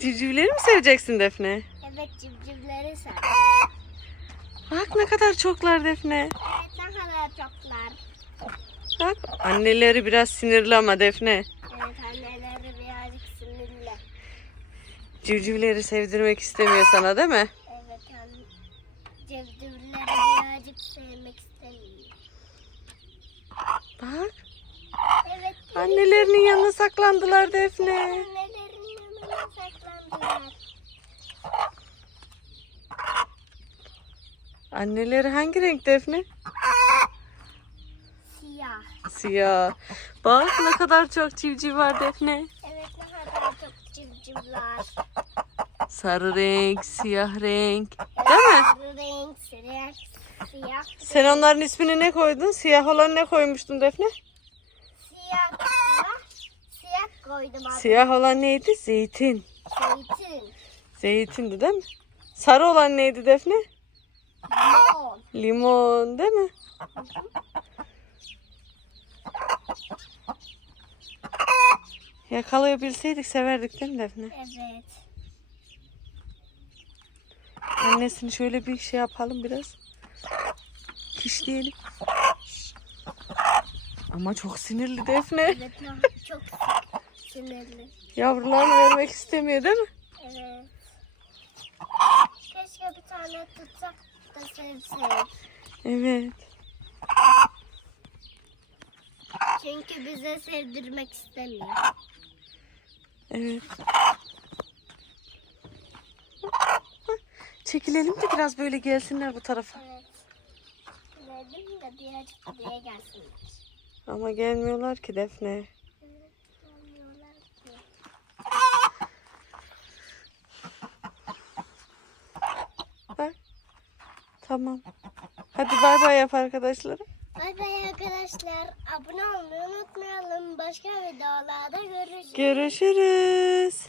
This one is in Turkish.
Civcivleri mi seveceksin Defne? Evet civcivleri sev. Bak ne kadar çoklar Defne. Evet ne kadar çoklar. Bak anneleri biraz sinirli ama Defne. Evet anneleri birazcık sinirli. Civcivleri sevdirmek istemiyor sana değil mi? Evet anne. Civcivleri birazcık sevmek istemiyor. Bak Evet. annelerinin yanına saklandılar Defne. Yanına saklandılar. Anneleri hangi renk Defne? Siyah. Siyah. Bak ne kadar çok civciv var Defne. Evet ne kadar çok civcivler. Sarı renk, siyah renk. Değil mi? Sarı renk, siyah, siyah, Sen onların ismini ne koydun? Siyah olan ne koymuştun Defne? siyah, siyah, siyah olan neydi? Zeytin. Zeytin, Zeytindi değil mi? Sarı olan neydi Defne? limon. Limon değil mi? Yakalayabilseydik severdik değil mi Defne? Evet. Annesini şöyle bir şey yapalım biraz. Kişleyelim. Ama çok sinirli Defne. Evet çok sinirli. Yavrularını vermek istemiyor değil mi? Evet. Keşke bir tane tutsak da sevsek. Evet. Çünkü bize sevdirmek istemiyor. Evet. Çekilelim de biraz böyle gelsinler bu tarafa. Evet. Dedim de birazcık buraya gelsinler. Ama gelmiyorlar ki Defne. Evet, olmuyorlar ki. Bak. Tamam. Hadi bay bay yap arkadaşlara. Bay bay arkadaşlar. Abone olmayı unutmayalım. Başka videolarda görüşürüz. Görüşürüz.